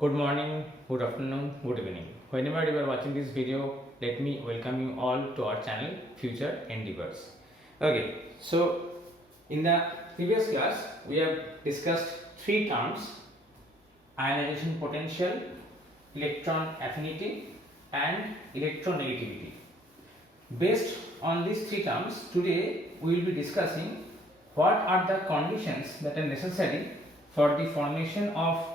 Good morning, good afternoon, good evening. Whenever you are watching this video, let me welcome you all to our channel Future Endeavors. Okay, so in the previous class, we have discussed three terms: ionization potential, electron affinity, and electronegativity. Based on these three terms, today we will be discussing what are the conditions that are necessary for the formation of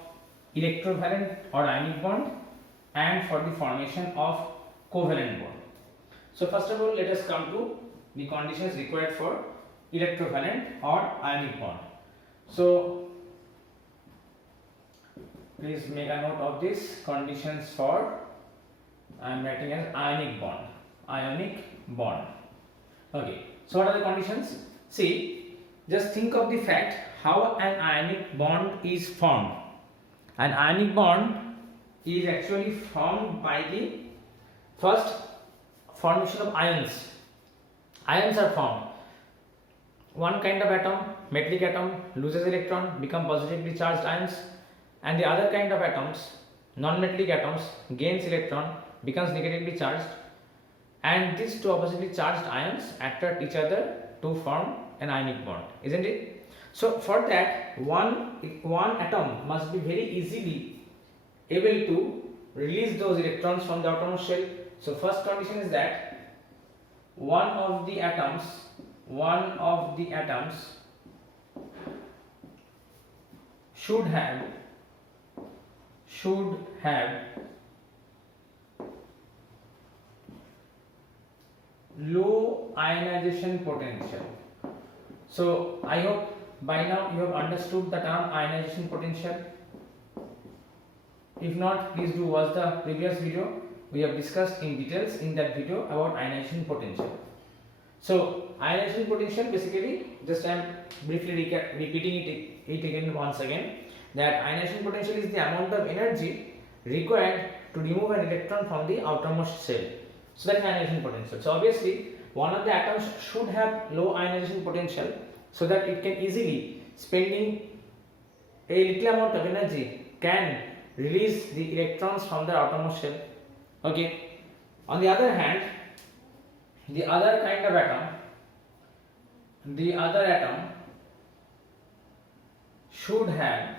electrovalent or ionic bond and for the formation of covalent bond. So first of all, let us come to the conditions required for electrovalent or ionic bond. So please make a note of this conditions for, I am writing as ionic bond. Okay, so what are the conditions? See, just think of the fact how an ionic bond is formed. An ionic bond is actually formed by the first formation of ions. Ions are formed. One kind of atom, metallic atom, loses electron, become positively charged ions, and the other kind of atoms, non-metallic atoms, gains electron, becomes negatively charged, and these two oppositely charged ions attract each other to form an ionic bond, isn't it? So for that, one atom must be very easily able to release those electrons from the outermost shell. So first condition is that one of the atoms should have low ionization potential. So I hope by now you have understood the term ionization potential. If not, please do watch the previous video. We have discussed in details in that video about ionization potential. So ionization potential, basically, just I am briefly repeating it again once again, that ionization potential is the amount of energy required to remove an electron from the outermost shell. So that is ionization potential. So obviously one of the atoms should have low ionization potential so that it can easily, spending a little amount of energy, can release the electrons from the outermost shell. Okay. On the other hand, the other atom should have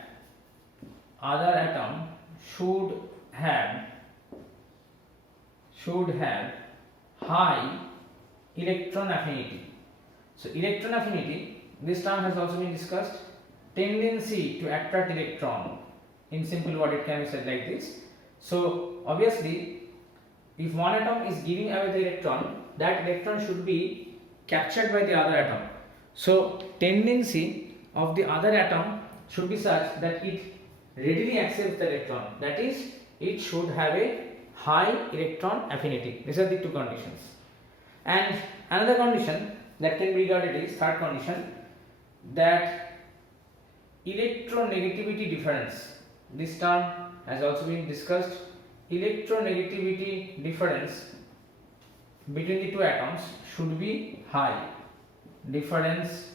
high electron affinity. So electron affinity, this term has also been discussed. Tendency to attract electron. In simple word, it can be said like this. So obviously, if one atom is giving away the electron, that electron should be captured by the other atom. So tendency of the other atom should be such that it readily accepts the electron. That is, it should have a high electron affinity. These are the two conditions. And another condition that can be regarded is, third condition, that electronegativity difference. This term has also been discussed. Electronegativity difference between the two atoms should be high. Difference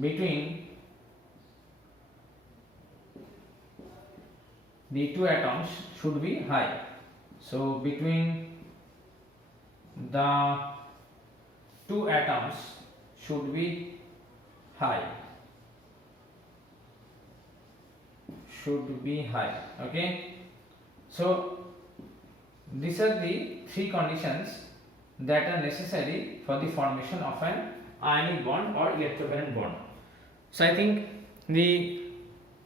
between the two atoms should be high. So between the two atoms should be high. Okay. So these are the three conditions that are necessary for the formation of an ionic bond or electrovalent bond. So I think the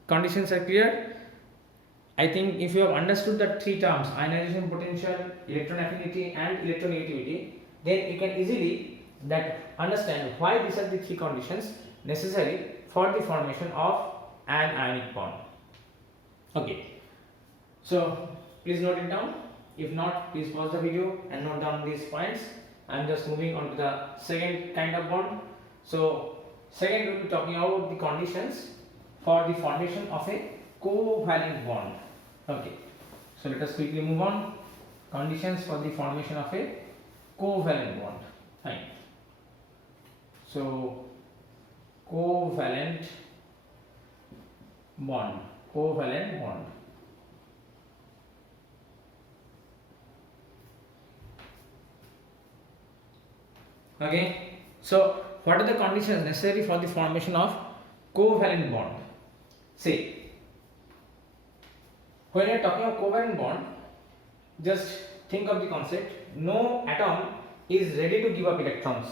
conditions are clear. I think if you have understood the three terms, ionization potential, electron affinity, and electronegativity, then you can easily understand why these are the three conditions necessary for the formation of an ionic bond. Okay, so please note it down. If not, please pause the video and note down these points. I am just moving on to the second kind of bond. So second, we will be talking about the conditions for the formation of a covalent bond. Okay, so let us quickly move on. Conditions for the formation of a covalent bond. Fine. So covalent bond. Okay, so what are the conditions necessary for the formation of covalent bond? See, when you are talking of covalent bond, just think of the concept. No atom is ready to give up electrons.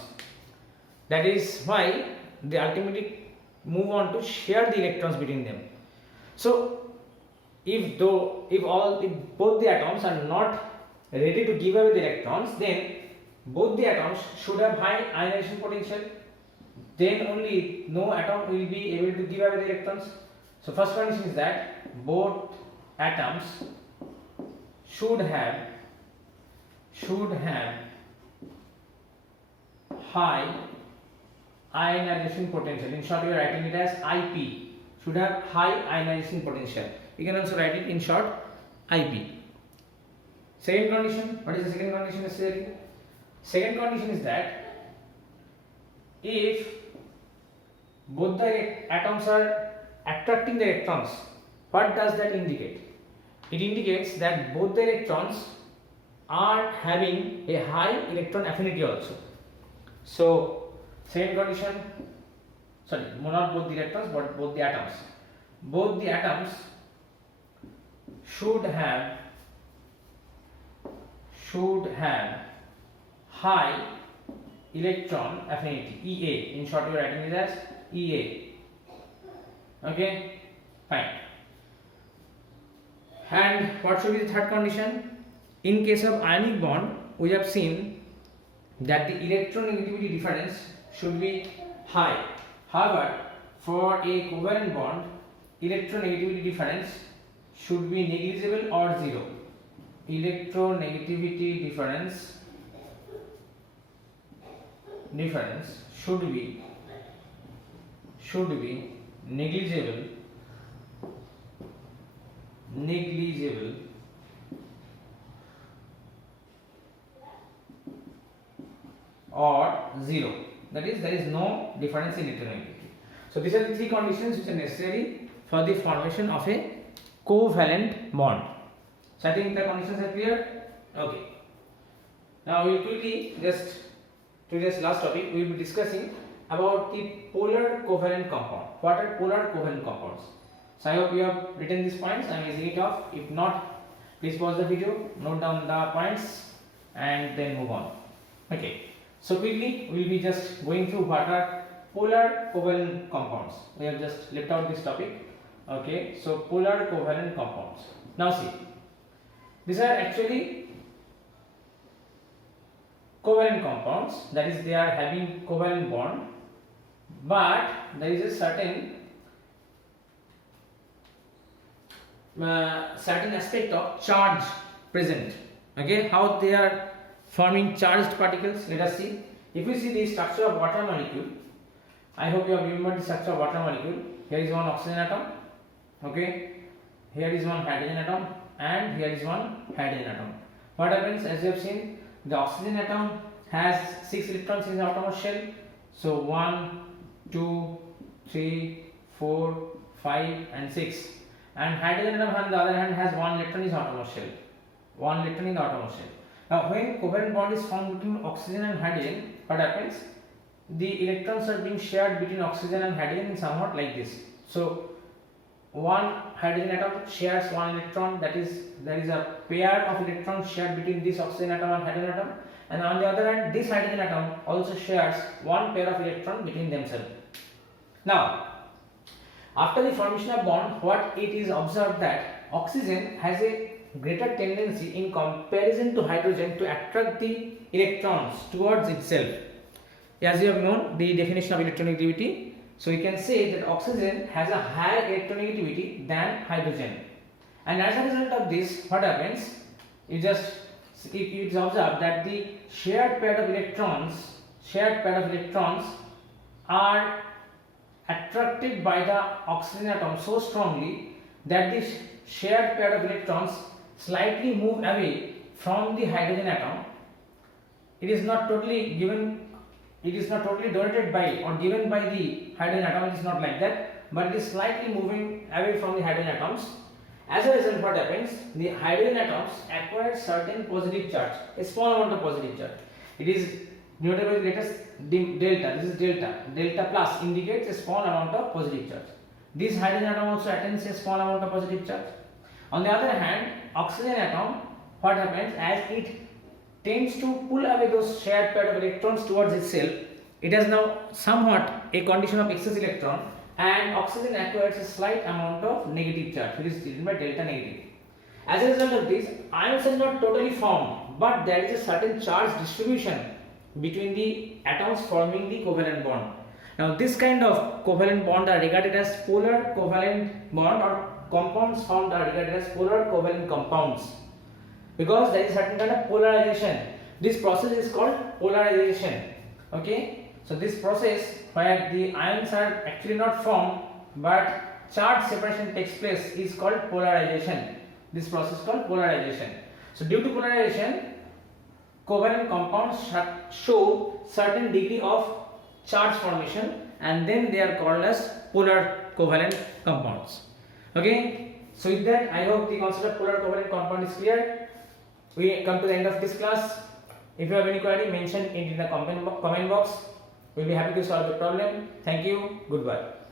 That is why they ultimately move on to share the electrons between them. So, if both the atoms are not ready to give away the electrons, then both the atoms should have high ionization potential. Then only no atom will be able to give away the electrons. So, first condition is that both atoms should have high ionization potential. In short, we are writing it as IP. Should have high ionization potential. You can also write it in short IP. Second condition. What is the second condition necessary? Second condition is that if both the atoms are attracting the electrons, what does that indicate? It indicates that both the electrons are having a high electron affinity also. So, second condition, sorry, not both the electrons but both the atoms. Both the atoms should have high electron affinity, EA. In short, we are writing it as EA. Okay, fine. And what should be the third condition? In case of ionic bond, we have seen that the electronegativity difference should be high. However, for a covalent bond, electronegativity difference should be negligible or zero. Electronegativity difference should be negligible or zero. That is, there is no difference in electronegativity. So these are the three conditions which are necessary for the formation of a covalent bond. So I think the conditions are clear. Okay. Now we will quickly today's last topic we will be discussing about the polar covalent compound. What are polar covalent compounds? So I hope you have written these points. I am easing it off. If not, please pause the video, note down the points, and then move on. Okay. So quickly we will be just going through what are polar covalent compounds. We have just left out this topic. Okay. So polar covalent compounds. Now see, these are actually covalent compounds. That is, they are having covalent bond, but there is a certain aspect of charge present. Okay, how they are forming charged particles. Let us see. If you see the structure of water molecule, I hope you have remembered the structure of water molecule. Here is one oxygen atom. Okay, here is one hydrogen atom, and here is one hydrogen atom. What happens? As you have seen, the oxygen atom has 6 electrons in the outermost shell. So 1, 2, 3, 4, 5 and 6. And hydrogen atom on the other hand has 1 electron in the outermost shell. 1 electron in the outermost shell. Now when covalent bond is formed between oxygen and hydrogen, what happens? The electrons are being shared between oxygen and hydrogen in somewhat like this. So one hydrogen atom shares 1 electron, that is, there is a pair of electrons shared between this oxygen atom and hydrogen atom, and on the other hand this hydrogen atom also shares 1 pair of electrons between themselves. Now after the formation of bond, what it is observed that oxygen has a greater tendency in comparison to hydrogen to attract the electrons towards itself. As you have known the definition of electronegativity, so you can say that oxygen has a higher electronegativity than hydrogen, and as a result of this, what happens? It is observed that the shared pair of electrons are attracted by the oxygen atom so strongly that this shared pair of electrons slightly move away from the hydrogen atom. It is not totally donated by or given by the hydrogen atom. It is not like that, but it is slightly moving away from the hydrogen atoms. As a result, what happens? The hydrogen atoms acquire certain positive charge, a small amount of positive charge. denoted by the letters delta. This is delta. Delta plus indicates a small amount of positive charge. This hydrogen atom also attains a small amount of positive charge. On the other hand, oxygen atom, what happens as it tends to pull away those shared pair of electrons towards itself, it has now somewhat a condition of excess electron, and oxygen acquires a slight amount of negative charge, which is given by delta negative. As a result of this, ions are not totally formed, but there is a certain charge distribution between the atoms forming the covalent bond. Now this kind of covalent bond are regarded as polar covalent bond, or compounds formed are regarded as polar covalent compounds, because there is a certain kind of polarization. This process is called polarization. Okay, so this process where the ions are actually not formed but charge separation takes place is called polarization. This process is called polarization. So due to polarization, covalent compounds show certain degree of charge formation, and then they are called as polar covalent compounds. Okay, so with that I hope the concept of polar covalent compound is clear. We come to the end of this class. If you have any query, mention it in the comment box. We'll be happy to solve the problem. Thank you. Goodbye.